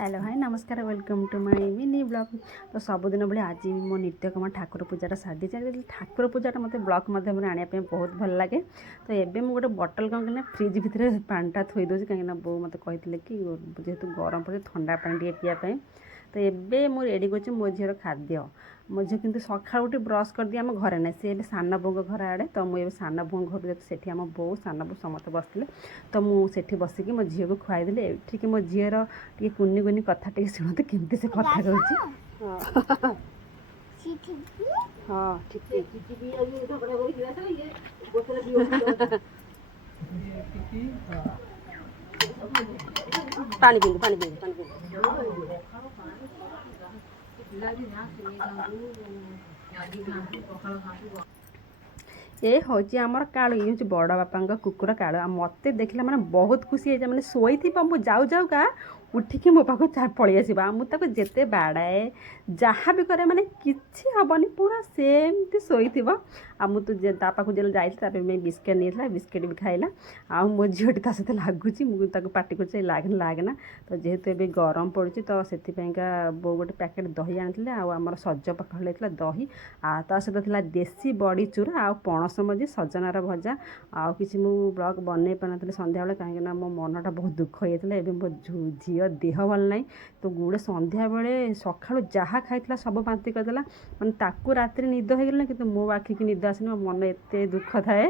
Hello hi नमस्कार welcome to my mini blog. तो सबुदिन भाई आज मो नित्यकर्म ठाकुर पूजा सारी चाहिए ठाकुर पूजाटा मतलब ब्लॉग माध्यम आने बहुत भल लगे। तो ये मुझे गोटे बटल कौन कि फ्रिज भितर पानीटा थोई दूसरी कहीं बो मत कहते कि जेहतु गरम पड़े ठंडा पानी पीवाई। तो ये मुझे रेडी कर मो झीर खाद्य मो झी कि सका उठी ब्रश कर दिए आम घरे ना सी सान बो घर आड़े। तो मुझे सान बो घर से आम बो सान बो समस्त बसते। तो मुझे बसिकी मो झील को खुआईदेली ठीक मो झीर टे कुनि कुनि कथा टे शुणते केमती से कथा कहूँ। हाँ पानी पिंद पानी पिंद पानी ये हूँ आमर कालू ये हूँ बड़ बापा कुकुर कालू मत देखला मैंने बहुत खुशी है मैंने शोई मुझे जाऊ जाऊ का उठिकी मो पाक पलि आसो मुझे जिते बाड़ाए जहाँ भी करे मैंने किसी हेनी पूरा सेमती शोई आ मुझे पाक जो जाइए बिस्केट नहीं बिस्केट भी खाइला आ मो झीटी सहित लगुच मुझे पार्टी कर लागना। तो जेहेतु ये गरम पड़ी तो से बो गोटे पैकेट दही आनी आमर सज पखाड़ होता दही आ सहित था देसी बड़ी चूरा आ पणस मजी सजनार भजा आउ कि ब्लॉग बनई पार सन्ध्या बेले कहीं मो मनटा बहुत दुख होता मो झी देह भल ना। तो गुड़े सन्ध्या बेले सका जहाँ खाई सब बांति करदेला मैंने ताकू रात निद हो गला कि मो आखिकी निद आसनी मो मन एत दुख थाए।